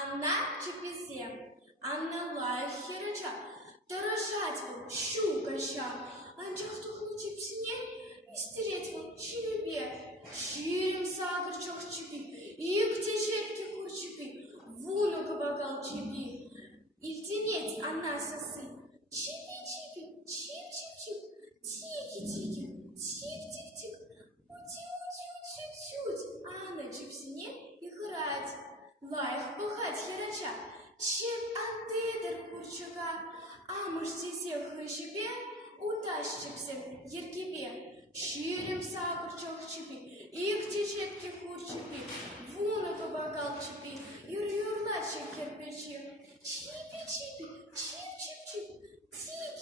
Анна чепісе, Анна лає херача, дорожать вам щукаща, анчах тухнуть псине, и стереть вам черепе, щирим сагарчах чепи, и к течетке хурчепи, вуну кабакал чепи, и птенец Анна сосы, чипи-чипи, чип-чип-чип, тики-тики, тик-тик-тик, ути-ути-ути-тють, а на чепсине играть. Лайх пухать херача, чем андедер курчука, а мыштисе хыщепе, утащипся еркебе, щирим сакурчок чепи, и к течетке курчепи, вуна кабакал чепи, юр-юрлачек кирпичи, чипи-чипи, чип-чип-чип, тики